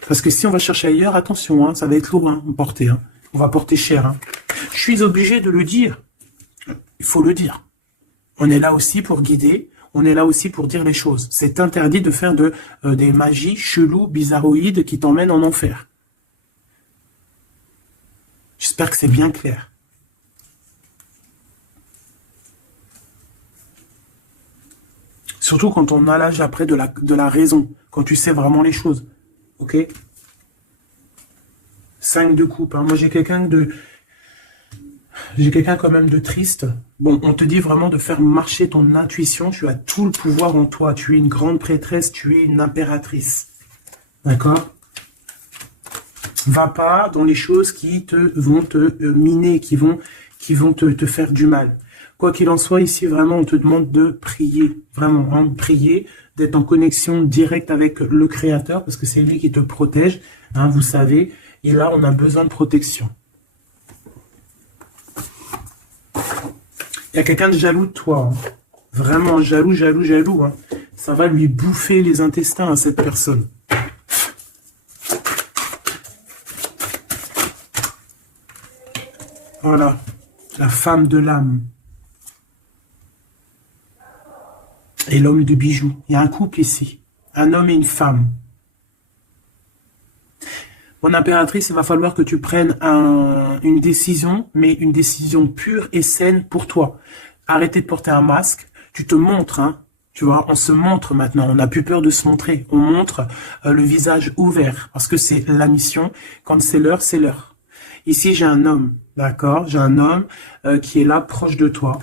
Parce que si on va chercher ailleurs, attention, hein, ça va être lourd à porter. Hein. On va porter cher. Hein. Je suis obligé de le dire. Il faut le dire. On est là aussi pour guider, on est là aussi pour dire les choses. C'est interdit de faire des magies cheloues, bizarroïdes qui t'emmènent en enfer. J'espère que c'est bien clair. Surtout quand on a l'âge après de la raison, quand tu sais vraiment les choses. Ok? 5 de coupe. Hein. Moi, j'ai quelqu'un quand même de triste. Bon, on te dit vraiment de faire marcher ton intuition. Tu as tout le pouvoir en toi. Tu es une grande prêtresse, tu es une impératrice. D'accord? Va pas dans les choses qui vont te miner, qui vont te faire du mal. Quoi qu'il en soit, ici, vraiment, on te demande de prier. Vraiment, hein, de prier, d'être en connexion directe avec le Créateur, parce que c'est lui qui te protège, hein, vous savez. Et là, on a besoin de protection. Il y a quelqu'un de jaloux de toi. Hein. Vraiment jaloux, jaloux, jaloux. Hein. Ça va lui bouffer les intestins à cette personne. Voilà. La femme de l'âme. Et l'homme de bijoux. Il y a un couple ici. Un homme et une femme. Mon impératrice, il va falloir que tu prennes une décision, mais une décision pure et saine pour toi. Arrêtez de porter un masque. Tu te montres, hein. Tu vois, on se montre maintenant. On n'a plus peur de se montrer. On montre le visage ouvert. Parce que c'est la mission. Quand c'est l'heure, c'est l'heure. Ici, j'ai un homme. D'accord? J'ai un homme qui est là, proche de toi.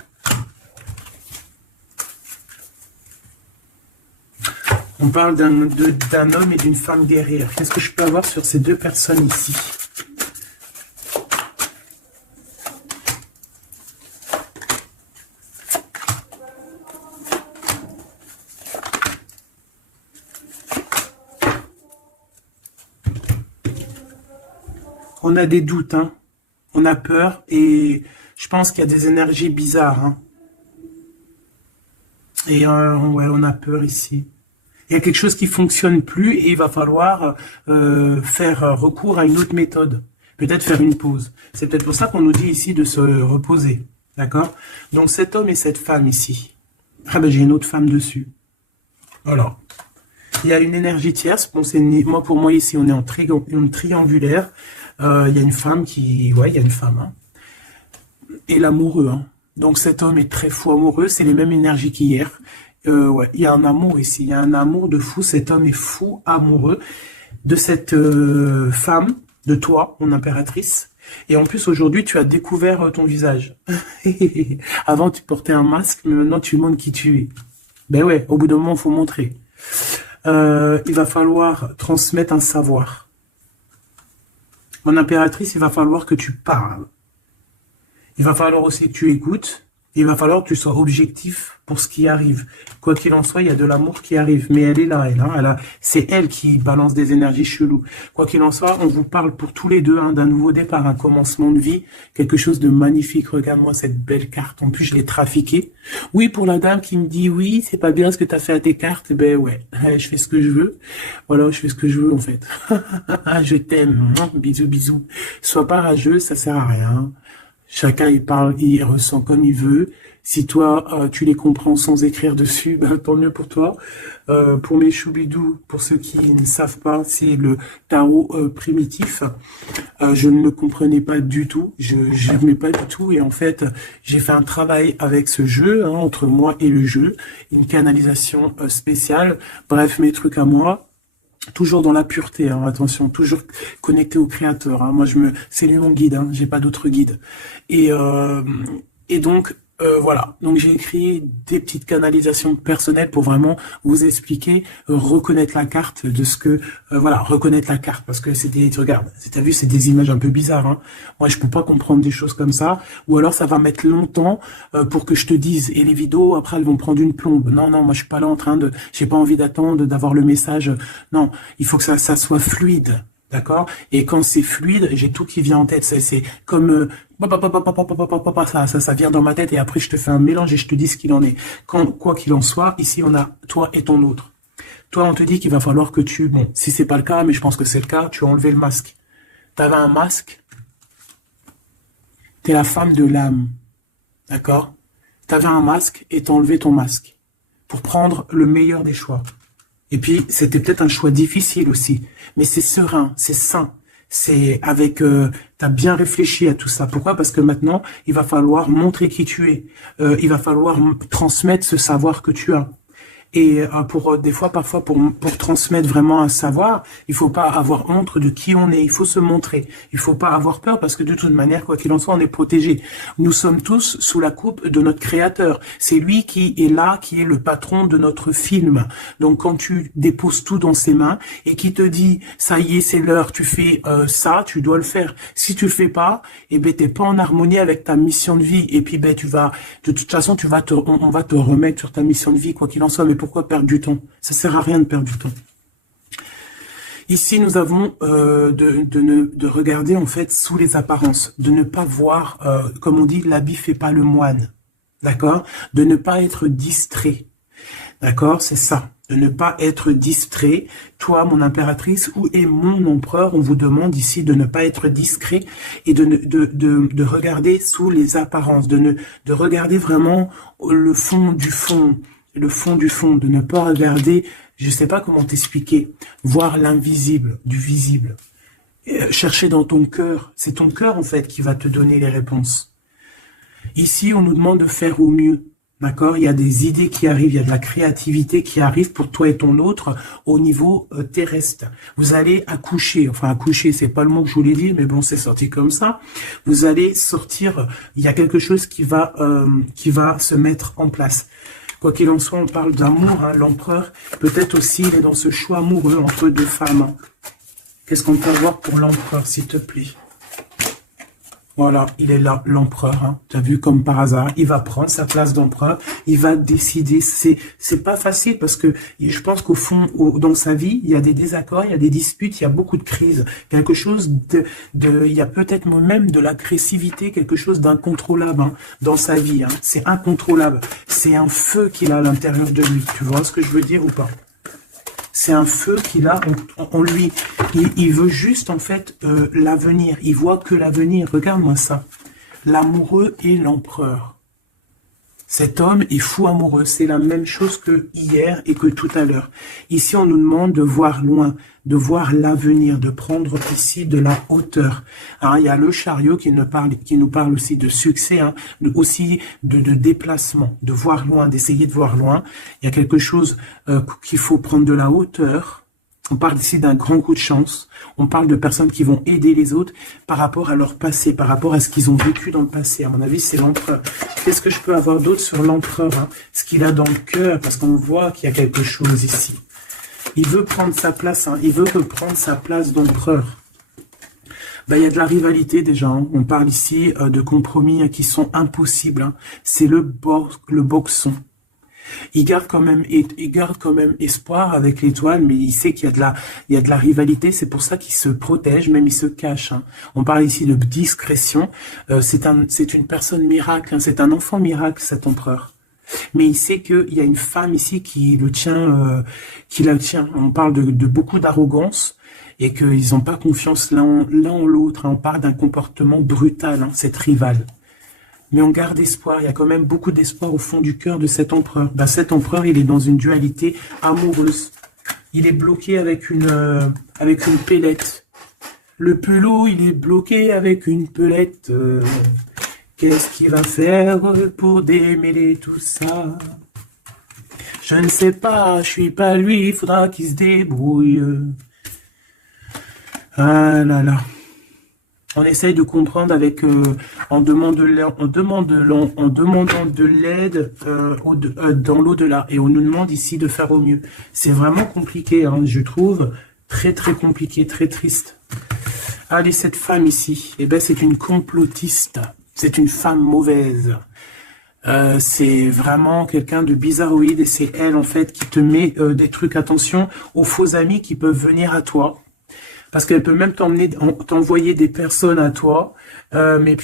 On parle d'un homme et d'une femme guerrière. Qu'est-ce que je peux avoir sur ces deux personnes ici? On a des doutes, hein. On a peur et je pense qu'il y a des énergies bizarres. Hein. Et ouais, on a peur ici. Il y a quelque chose qui fonctionne plus et il va falloir faire recours à une autre méthode. Peut-être faire une pause. C'est peut-être pour ça qu'on nous dit ici de se reposer. D'accord? Donc cet homme et cette femme ici. Ah ben j'ai une autre femme dessus. Alors, il y a une énergie tierce. Bon, moi pour moi ici on est en triangulaire. Il y a une femme qui... Ouais, il y a une femme. Hein. Et l'amoureux. Hein. Donc cet homme est très fou amoureux. C'est les mêmes énergies qu'hier. Ouais, il y a un amour ici, il y a un amour de fou, cet homme est fou, amoureux de cette femme, de toi, mon impératrice. Et en plus, aujourd'hui, tu as découvert ton visage. Avant, tu portais un masque, mais maintenant, tu montres qui tu es. Ben ouais, au bout d'un moment, il faut montrer. Il va falloir transmettre un savoir. Mon impératrice, il va falloir que tu parles. Il va falloir aussi que tu écoutes. Il va falloir que tu sois objectif pour ce qui arrive. Quoi qu'il en soit, il y a de l'amour qui arrive. Mais elle est là, c'est elle qui balance des énergies cheloues. Quoi qu'il en soit, on vous parle pour tous les deux hein, d'un nouveau départ, un commencement de vie, quelque chose de magnifique. Regarde-moi cette belle carte. En plus, je l'ai trafiquée. Oui, pour la dame qui me dit, oui, c'est pas bien ce que tu as fait à tes cartes. Ben ouais, je fais ce que je veux. Voilà, je fais ce que je veux en fait. Je t'aime. Bisous, bisous. Sois pas rageux, ça sert à rien. Chacun il parle, il ressent comme il veut. Si toi tu les comprends sans écrire dessus, ben tant mieux pour toi. Pour mes choubidous, pour ceux qui ne savent pas, c'est le tarot primitif. Je ne le comprenais pas du tout, je n'aimais pas du tout et en fait j'ai fait un travail avec ce jeu hein, entre moi et le jeu, une canalisation spéciale. Bref, mes trucs à moi. Toujours dans la pureté, hein, attention, toujours connecté au créateur. Hein. Moi, c'est lui mon guide, hein, j'ai pas d'autre guide. Et donc, voilà. Donc, j'ai écrit des petites canalisations personnelles pour vraiment vous expliquer, reconnaître la carte de ce que, voilà, reconnaître la carte. Parce que regarde, t'as vu, c'est des images un peu bizarres. Hein. Moi, je peux pas comprendre des choses comme ça. Ou alors, ça va mettre longtemps pour que je te dise. Et les vidéos, après, elles vont prendre une plombe. Non, non, moi, je suis pas là en train j'ai pas envie d'attendre, d'avoir le message. Non, il faut que ça soit fluide. D'accord? Et quand c'est fluide, j'ai tout qui vient en tête. C'est comme ça vient dans ma tête et après je te fais un mélange et je te dis ce qu'il en est. Quoi qu'il en soit, ici on a toi et ton autre. Toi, on te dit qu'il va falloir que bon, si c'est pas le cas, mais je pense que c'est le cas, tu as enlevé le masque. T'avais un masque. T'es la femme de l'âme. D'accord? Tu avais un masque et tu as enlevé ton masque pour prendre le meilleur des choix. Et puis, c'était peut-être un choix difficile aussi, mais c'est serein, c'est sain. C'est avec, t'as bien réfléchi à tout ça. Pourquoi? Parce que maintenant, il va falloir montrer qui tu es. Il va falloir transmettre ce savoir que tu as. Et des fois, parfois, pour transmettre vraiment un savoir, il faut pas avoir honte de qui on est. Il faut se montrer. Il faut pas avoir peur parce que de toute manière, quoi qu'il en soit, on est protégé. Nous sommes tous sous la coupe de notre Créateur. C'est lui qui est là, qui est le patron de notre film. Donc, quand tu déposes tout dans ses mains et qui te dit, ça y est, c'est l'heure, tu fais ça, tu dois le faire. Si tu le fais pas, eh ben, t'es pas en harmonie avec ta mission de vie. Et puis, ben, de toute façon, on va te remettre sur ta mission de vie, quoi qu'il en soit. Mais pourquoi perdre du temps? Ça sert à rien de perdre du temps. Ici, nous avons de regarder en fait sous les apparences, de ne pas voir, comme on dit, l'habit fait pas le moine, d'accord? De ne pas être distrait, d'accord? C'est ça, de ne pas être distrait. Toi, mon impératrice, où est mon empereur? On vous demande ici de ne pas être discret et de regarder sous les apparences, de regarder vraiment le fond du fond. Le fond du fond, de ne pas regarder, je sais pas comment t'expliquer, voir l'invisible du visible. Chercher dans ton cœur, c'est ton cœur en fait qui va te donner les réponses. Ici, on nous demande de faire au mieux, d'accord? Il y a des idées qui arrivent, il y a de la créativité qui arrive pour toi et ton autre au niveau terrestre. Vous allez accoucher, enfin accoucher, c'est pas le mot que je voulais dire, mais bon, c'est sorti comme ça. Vous allez sortir, il y a quelque chose qui va se mettre en place. Quoi qu'il en soit, on parle d'amour, hein, l'empereur, peut-être aussi, il est dans ce choix amoureux entre deux femmes. Hein. Qu'est-ce qu'on peut avoir pour l'empereur, s'il te plaît? Voilà, il est là, l'empereur. Hein. Tu as vu, comme par hasard, il va prendre sa place d'empereur, il va décider. C'est pas facile parce que je pense qu'au fond, dans sa vie, il y a des désaccords, il y a des disputes, il y a beaucoup de crises. Quelque chose il y a peut-être même de l'agressivité, quelque chose d'incontrôlable hein, dans sa vie. Hein. C'est incontrôlable. C'est un feu qu'il a à l'intérieur de lui. Tu vois ce que je veux dire ou pas? C'est un feu qu'il a en lui. Il veut juste, en fait, l'avenir. Il voit que l'avenir. Regarde-moi ça. L'amoureux et l'empereur. Cet homme est fou amoureux. C'est la même chose que hier et que tout à l'heure. Ici, on nous demande de voir loin, de voir l'avenir, de prendre ici de la hauteur. Hein, il y a le chariot qui nous parle aussi de succès, hein, aussi de déplacement, de voir loin, d'essayer de voir loin. Il y a quelque chose qu'il faut prendre de la hauteur. On parle ici d'un grand coup de chance. On parle de personnes qui vont aider les autres par rapport à leur passé, par rapport à ce qu'ils ont vécu dans le passé. À mon avis, c'est l'empereur. Qu'est-ce que je peux avoir d'autre sur l'empereur hein? Ce qu'il a dans le cœur, parce qu'on voit qu'il y a quelque chose ici. Il veut prendre sa place, hein. Il veut prendre sa place d'empereur. Ben, il y a de la rivalité déjà. Hein. On parle ici de compromis hein, qui sont impossibles. Hein. C'est le boxon. Il garde quand même espoir avec l'étoile, mais il sait qu'il y a de la rivalité. C'est pour ça qu'il se protège, même il se cache. Hein. On parle ici de discrétion. C'est une personne miracle. Hein. C'est un enfant miracle, cet empereur. Mais il sait qu'il y a une femme ici qui la tient. On parle de beaucoup d'arrogance et qu'ils n'ont pas confiance l'un en l'autre. Hein. On parle d'un comportement brutal, hein, cette rivale. Mais on garde espoir, il y a quand même beaucoup d'espoir au fond du cœur de cet empereur. Ben, cet empereur, il est dans une dualité amoureuse. Il est bloqué avec une pellette. Le pelot, il est bloqué avec une pelette. Qu'est-ce qu'il va faire pour démêler tout ça? Je ne sais pas, je suis pas lui, il faudra qu'il se débrouille. Ah là là. On essaye de comprendre avec en demandant de l'aide dans l'au-delà. Et on nous demande ici de faire au mieux. C'est vraiment compliqué, hein, je trouve. Très très compliqué, très triste. Allez, cette femme ici, eh ben, c'est une complotiste. C'est une femme mauvaise. C'est vraiment quelqu'un de bizarroïde. Et c'est elle, en fait, qui te met des trucs. Attention aux faux amis qui peuvent venir à toi. Parce qu'elle peut même t'envoyer des personnes à toi. Mais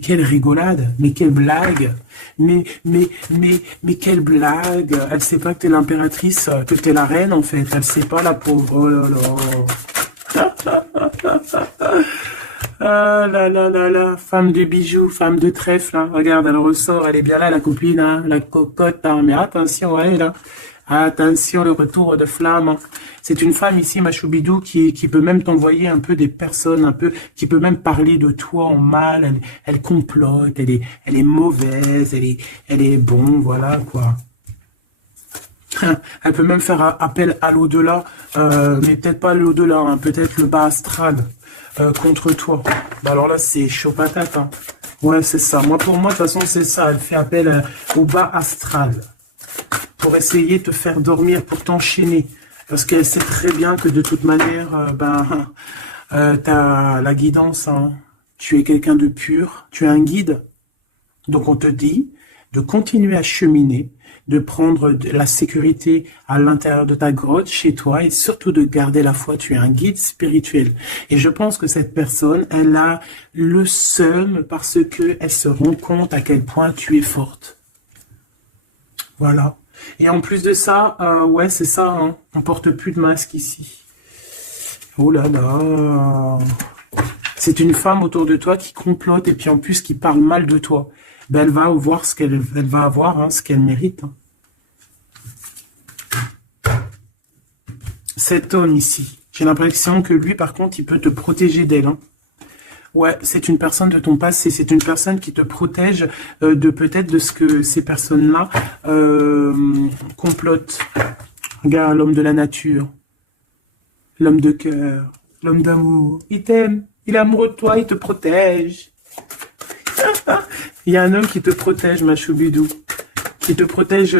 quelle rigolade, mais quelle blague, mais quelle blague. Elle sait pas que t'es l'impératrice, que t'es la reine en fait. Elle sait pas, la pauvre. Oh là là. Ah là là là là, femme de bijoux, femme de trèfle, hein. Regarde, elle ressort, elle est bien là, la copine, hein, la cocotte, hein. Mais attention, elle est là. Attention, le retour de flamme, hein. C'est une femme ici, ma choubidou, qui peut même t'envoyer un peu des personnes, un peu, qui peut même parler de toi en mal. Elle complote, elle est mauvaise, elle est bon, voilà quoi. Elle peut même faire appel à l'au-delà, mais peut-être pas l'au-delà, hein, peut-être le bas astral contre toi. Bah alors là, c'est chaud patate. Hein. Ouais, c'est ça. Moi, pour moi, de toute façon, c'est ça. Elle fait appel au bas astral pour essayer de te faire dormir, pour t'enchaîner. Parce qu'elle sait très bien que de toute manière, t'as la guidance. Hein. Tu es quelqu'un de pur, tu es un guide. Donc on te dit de continuer à cheminer, de prendre la sécurité à l'intérieur de ta grotte, chez toi, et surtout de garder la foi. Tu es un guide spirituel. Et je pense que cette personne, elle a le seum parce que elle se rend compte à quel point tu es forte. Voilà. Et en plus de ça, ouais, c'est ça, hein, on porte plus de masque ici. Oh là là. C'est une femme autour de toi qui complote et puis en plus qui parle mal de toi. Ben, elle va voir ce qu'elle va avoir, hein, ce qu'elle mérite. Hein. Cet homme ici, j'ai l'impression que lui, par contre, il peut te protéger d'elle. Hein. Ouais, c'est une personne de ton passé, c'est une personne qui te protège de peut-être de ce que ces personnes-là complotent. Regarde, l'homme de la nature, l'homme de cœur, l'homme d'amour, il t'aime, il est amoureux de toi, il te protège. Il y a un homme qui te protège, ma choubidou, qui te protège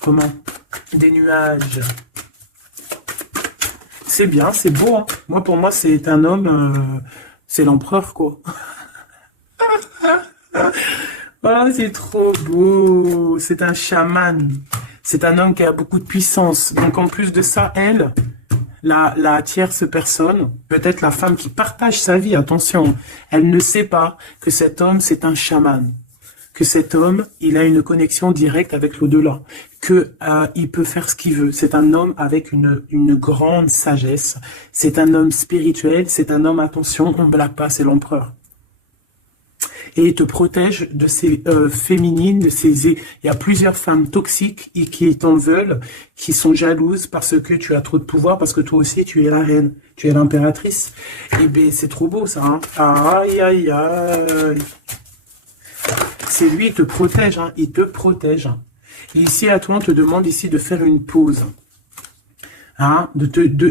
comment, des nuages. C'est bien, c'est beau. Hein. Moi, pour moi, c'est un homme, c'est l'empereur, quoi. Oh, c'est trop beau. C'est un chaman. C'est un homme qui a beaucoup de puissance. Donc, en plus de ça, elle, la tierce personne, peut-être la femme qui partage sa vie, attention, elle ne sait pas que cet homme, c'est un chaman. Que cet homme, il a une connexion directe avec l'au-delà, que il peut faire ce qu'il veut. C'est un homme avec une grande sagesse. C'est un homme spirituel. C'est un homme, attention, on ne blague pas, c'est l'empereur. Et il te protège de ces féminines, de ces. Il y a plusieurs femmes toxiques qui t'en veulent, qui sont jalouses parce que tu as trop de pouvoir, parce que toi aussi tu es la reine, tu es l'impératrice. Et ben c'est trop beau ça. Hein. Aïe aïe aïe. C'est lui, il te protège, hein, il te protège. Et ici, à toi, on te demande ici de faire une pause. Hein,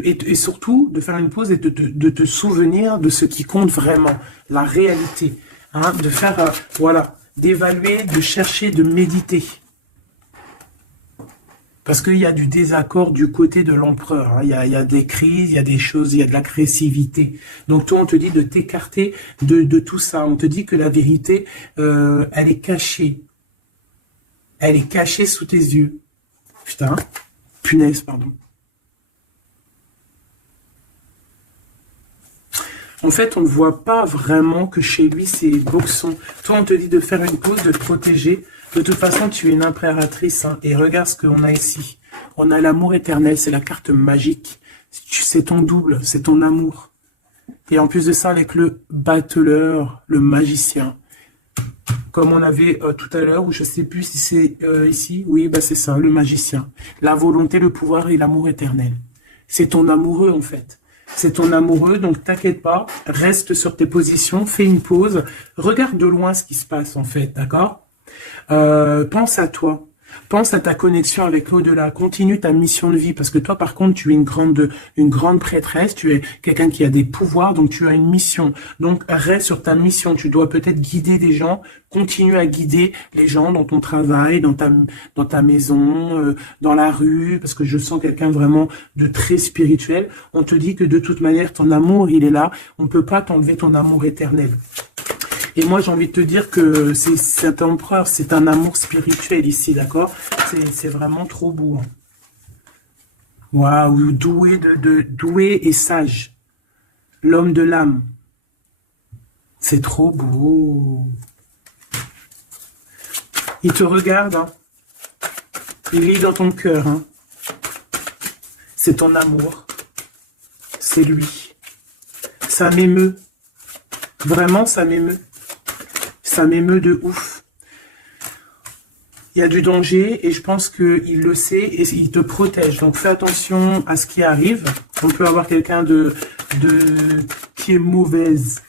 et surtout, de faire une pause et de te souvenir de ce qui compte vraiment, la réalité. Hein, de faire, voilà, d'évaluer, de chercher, de méditer. Parce qu'il y a du désaccord du côté de l'empereur. Hein. Il y a des crises, il y a des choses, il y a de l'agressivité. Donc toi, on te dit de t'écarter de tout ça. On te dit que la vérité, elle est cachée. Elle est cachée sous tes yeux. Putain, punaise, pardon. En fait, on ne voit pas vraiment que chez lui, c'est boxon. Toi, on te dit de faire une pause, de te protéger. De toute façon, tu es une impératrice. Hein, et regarde ce qu'on a ici. On a l'amour éternel, c'est la carte magique. C'est ton double, c'est ton amour. Et en plus de ça, avec le battleur, le magicien. Comme on avait tout à l'heure, ou je ne sais plus si c'est ici. Oui, bah c'est ça, le magicien. La volonté, le pouvoir et l'amour éternel. C'est ton amoureux, en fait. C'est ton amoureux, donc t'inquiète pas, reste sur tes positions, fais une pause, regarde de loin ce qui se passe en fait, d'accord? Pense à toi, pense à ta connexion avec l'au-delà, continue ta mission de vie, parce que toi par contre tu es une grande prêtresse, tu es quelqu'un qui a des pouvoirs, donc tu as une mission, donc reste sur ta mission, tu dois peut-être guider des gens, continue à guider les gens dans ton travail, dans ta maison, dans la rue, parce que je sens quelqu'un vraiment de très spirituel. On te dit que de toute manière, ton amour, il est là. On ne peut pas t'enlever ton amour éternel. Et moi, j'ai envie de te dire que cet empereur, c'est un amour spirituel ici, d'accord? C'est vraiment trop beau. Hein. Waouh, doué et sage. L'homme de l'âme. C'est trop beau. Il te regarde, hein. Il lit dans ton cœur. Hein. C'est ton amour. C'est lui. Ça m'émeut. Vraiment, ça m'émeut. Ça m'émeut de ouf. Il y a du danger et je pense qu'il le sait et il te protège. Donc fais attention à ce qui arrive. On peut avoir quelqu'un qui est mauvaise.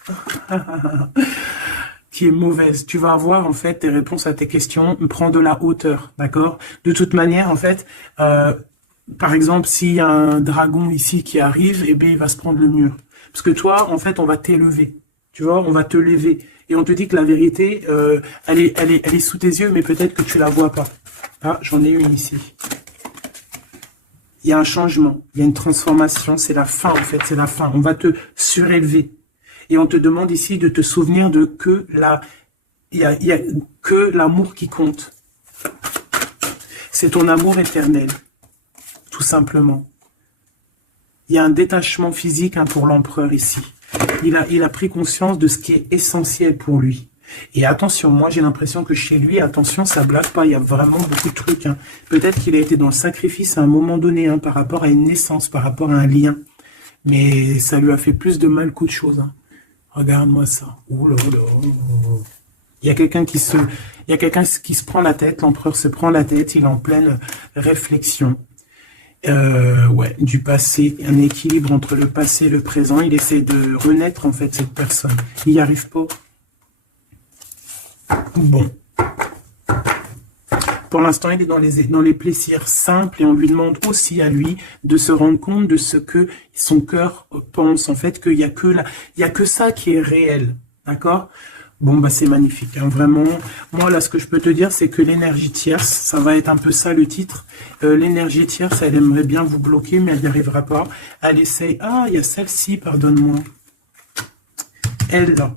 Qui est mauvaise. Tu vas avoir en fait tes réponses à tes questions. Prends de la hauteur, d'accord? De toute manière, en fait, par exemple, s'il y a un dragon ici qui arrive, eh bien, il va se prendre le mur. Parce que toi, en fait, on va t'élever. Tu vois, on va te lever. Et on te dit que la vérité, elle est sous tes yeux, mais peut-être que tu la vois pas. Ah, j'en ai une ici. Il y a un changement, il y a une transformation, c'est la fin, en fait, c'est la fin. On va te surélever. Et on te demande ici de te souvenir de que il y a que l'amour qui compte. C'est ton amour éternel, tout simplement. Il y a un détachement physique pour l'empereur ici. Il a pris conscience de ce qui est essentiel pour lui. Et attention, moi j'ai l'impression que chez lui, attention, ça blague pas, il y a vraiment beaucoup de trucs. Peut-être qu'il a été dans le sacrifice à un moment donné, par rapport à une naissance, par rapport à un lien. Mais ça lui a fait plus de mal qu'autre chose. Regarde-moi ça. Oh là là. Il y a quelqu'un qui se prend la tête, l'empereur se prend la tête, il est en pleine réflexion. Ouais, du passé, un équilibre entre le passé et le présent. Il essaie de renaître, en fait, cette personne. Il n'y arrive pas. Bon. Pour l'instant, il est dans les plaisirs simples et on lui demande aussi à lui de se rendre compte de ce que son cœur pense. En fait, qu'il y a que ça qui est réel. D'accord? Bon, bah c'est magnifique, vraiment. Moi, là, ce que je peux te dire, c'est que l'énergie tierce, ça va être un peu ça le titre. L'énergie tierce, elle aimerait bien vous bloquer, mais elle n'y arrivera pas. Elle essaye. Ah, il y a celle-ci, pardonne-moi. Elle, là.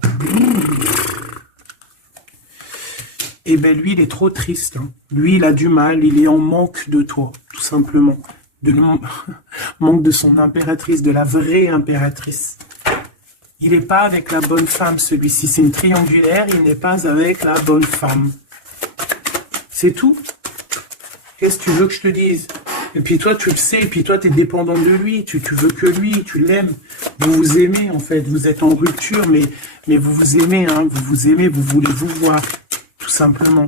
Et ben lui, il est trop triste. Lui, il a du mal, il est en manque de toi, tout simplement. Manque de son impératrice, de la vraie impératrice. Il n'est pas avec la bonne femme, celui-ci. C'est une triangulaire, il n'est pas avec la bonne femme. C'est tout. Qu'est-ce que tu veux que je te dise? Et puis toi, tu le sais, et puis toi, tu es dépendant de lui. Tu veux que lui, tu l'aimes. Vous vous aimez, en fait. Vous êtes en rupture, mais vous vous aimez, vous vous aimez, vous voulez vous voir. Tout simplement.